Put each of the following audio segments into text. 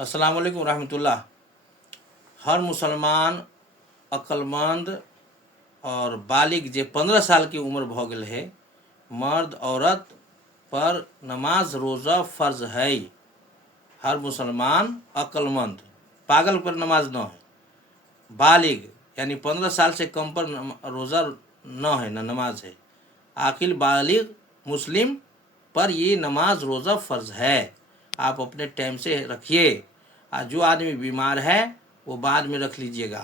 अस्सलाम वालेकुम रहमतुल्लाह। हर मुसलमान अक्लमंद और बालिग जे 15 साल की उम्र भ गेल है, मर्द औरत पर नमाज रोज़ा फ़र्ज है। हर मुसलमान अक्लमंद, पागल पर नमाज न है, बालिग यानी 15 साल से कम पर रोज़ा न है, न नमाज है, आकिल बालिग मुस्लिम पर ये नमाज रोज़ा फ़र्ज है। आप अपने टाइम से रखिए। जो आदमी बीमार है वो बाद में रख लीजिएगा,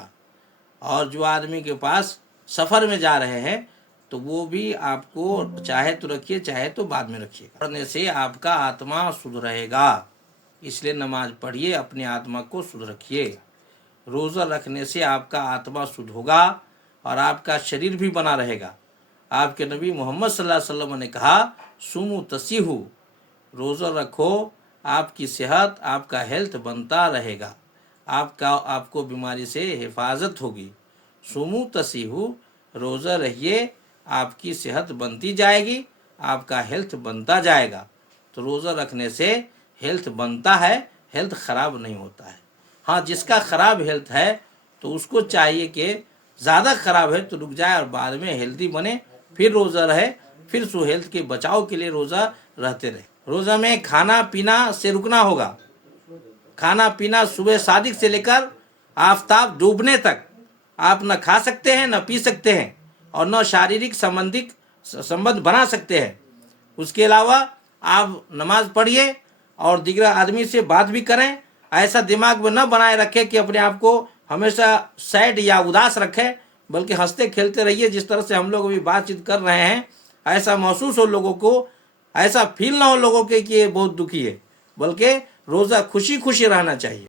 और जो आदमी के पास सफ़र में जा रहे हैं तो वो भी आपको चाहे तो रखिए, चाहे तो बाद में रखिए। पढ़ने से आपका आत्मा शुद्ध रहेगा, इसलिए नमाज पढ़िए, अपनी आत्मा को शुद्ध रखिए। रोज़ा रखने से आपका आत्मा शुद्ध होगा और आपका शरीर भी बना रहेगा। आपके नबी मोहम्मद सल्लल्लाहु अलैहि वसल्लम ने कहा, सुमु तसीहु, रोज़ा रखो, आपकी सेहत, आपका हेल्थ बनता रहेगा, आपको बीमारी से हिफाजत होगी। सुमु तसीहु, रोज़ा रहिए, आपकी सेहत बनती जाएगी, आपका हेल्थ बनता जाएगा। तो रोज़ा रखने से हेल्थ बनता है, हेल्थ ख़राब नहीं होता है। हाँ, जिसका ख़राब हेल्थ है तो उसको चाहिए कि ज़्यादा ख़राब है तो रुक जाए और बाद में हेल्दी बने, फिर रोज़ा रहे, फिर सो हेल्थ के बचाव के लिए रोज़ा रहते रहे। रोज़ा में खाना पीना से रुकना होगा। खाना पीना सुबह सादिक से लेकर आफताब डूबने तक आप न खा सकते हैं, न पी सकते हैं, और न शारीरिक संबंध बना सकते हैं। उसके अलावा आप नमाज पढ़िए और दीगरा आदमी से बात भी करें। ऐसा दिमाग में न बनाए रखें कि अपने आप को हमेशा सैड या उदास रखें, बल्कि हंसते खेलते रहिए। जिस तरह से हम लोग अभी बातचीत कर रहे हैं, ऐसा महसूस हो लोगों को, ऐसा फील ना हो लोगों के कि ये बहुत दुखी है, बल्कि रोज़ा खुशी खुशी रहना चाहिए।